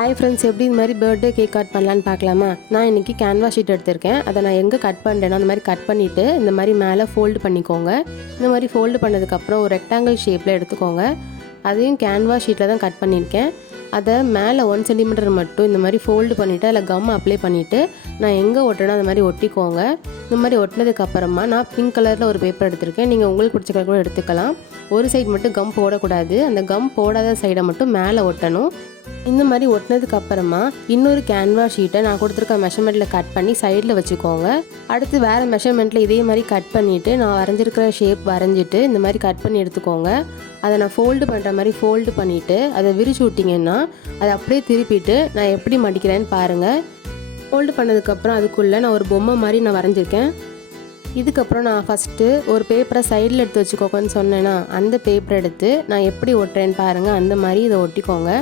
Hi friends, எப்படி இந்த மாதிரி பர்த்டே கேக் கட் பண்ணலான்னு பார்க்கலாமா? நான் இன்றைக்கி கேன்வா ஷீட் எடுத்திருக்கேன். அதை நான் எங்கே கட் பண்ணுறேன்னா அந்த மாதிரி கட் பண்ணிவிட்டு இந்த மாதிரி மேலே ஃபோல்டு பண்ணிக்கோங்க. இந்த மாதிரி ஃபோல்டு பண்ணதுக்கப்புறம் ஒரு ரெக்டாங்கிள் ஷேப்பில் எடுத்துக்கோங்க. அதையும் கேன்வா ஷீட்டில் தான் கட் பண்ணியிருக்கேன். அதை மேலே 1 சென்டிமீட்டர் மட்டும் இந்த மாதிரி ஃபோல்டு பண்ணிவிட்டு அதில் கம் அப்ளை பண்ணிவிட்டு நான் எங்கே ஒட்டுறேனோ அந்த மாதிரி ஒட்டிக்கோங்க. இந்த மாதிரி ஒட்டினதுக்கப்புறமா நான் பிங்க் கலரில் ஒரு பேப்பர் எடுத்திருக்கேன். நீங்கள் உங்களுக்கு பிடிச்ச கலர் கூட எடுத்துக்கலாம். ஒரு சைடு மட்டும் கம் போடக்கூடாது, அந்த கம் போடாத சைடை மட்டும் மேலே ஒட்டணும். இந்த மாதிரி ஒட்டினதுக்கு அப்புறமா இன்னொரு கேன்வா ஷீட்டை நான் கொடுத்துருக்க மெஷர்மெண்ட்டில் கட் பண்ணி சைடில் வச்சுக்கோங்க. அடுத்து வேறு மெஷர்மெண்ட்டில் இதே மாதிரி கட் பண்ணிவிட்டு நான் வரைஞ்சிருக்கிற ஷேப் வரைஞ்சிட்டு இந்த மாதிரி கட் பண்ணி எடுத்துக்கோங்க. அதை நான் ஃபோல்டு பண்ணுற மாதிரி ஃபோல்டு பண்ணிவிட்டு அதை விரிச்சு விட்டிங்கன்னா அதை அப்படியே திருப்பிட்டு நான் எப்படி மடிக்கிறேன்னு பாருங்கள். ஃபோல்டு பண்ணதுக்கப்புறம் அதுக்குள்ளே நான் ஒரு பொம்மை மாதிரி நான் வரைஞ்சிருக்கேன். இதுக்கப்புறம் நான் ஃபஸ்ட்டு ஒரு பேப்பரை சைடில் எடுத்து வச்சுக்கோங்கன்னு சொன்னேன்னா அந்த பேப்பரை எடுத்து நான் எப்படி ஒட்டுறேன்னு பாருங்கள். அந்த மாதிரி இதை ஒட்டிக்கோங்க.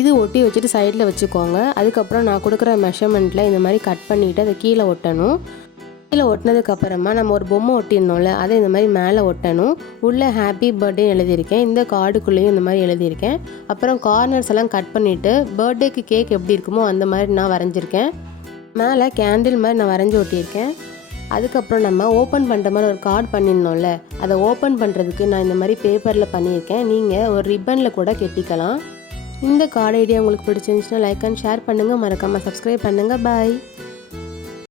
இது ஒட்டி வச்சுட்டு சைடில் வச்சுக்கோங்க. அதுக்கப்புறம் நான் கொடுக்குற மெஷர்மெண்ட்டில் இந்த மாதிரி கட் பண்ணிவிட்டு அதை கீழே ஒட்டணும். கீழே ஒட்டினதுக்கப்புறமா நம்ம ஒரு பொம்மை ஒட்டியிருந்தோம்ல, அதை இந்த மாதிரி மேலே ஒட்டணும். உள்ளே ஹாப்பி பர்த்டேன்னு எழுதியிருக்கேன். இந்த கார்டுக்குள்ளேயும் இந்த மாதிரி எழுதியிருக்கேன். அப்புறம் கார்னர்ஸ் எல்லாம் கட் பண்ணிவிட்டு பர்த்டேக்கு கேக் எப்படி இருக்குமோ அந்த மாதிரி நான் வரைஞ்சிருக்கேன். மேலே கேண்டில் மாதிரி நான் வரைஞ்சி ஒட்டியிருக்கேன். அதுக்கப்புறம் நம்ம ஓப்பன் பண்ணுற மாதிரி ஒரு கார்டு பண்ணியிருந்தோம்ல, அதை ஓப்பன் பண்ணுறதுக்கு நான் இந்த மாதிரி பேப்பரில் பண்ணியிருக்கேன். நீங்கள் ஒரு ரிப்பனில் கூட கெட்டிக்கலாம். இந்த கார்டு ஐடியா உங்களுக்கு பிடிச்சிருந்துச்சுன்னா லைக் அண்ட் ஷேர் பண்ணுங்கள். மறக்காமல் சப்ஸ்கிரைப் பண்ணுங்கள். பாய்.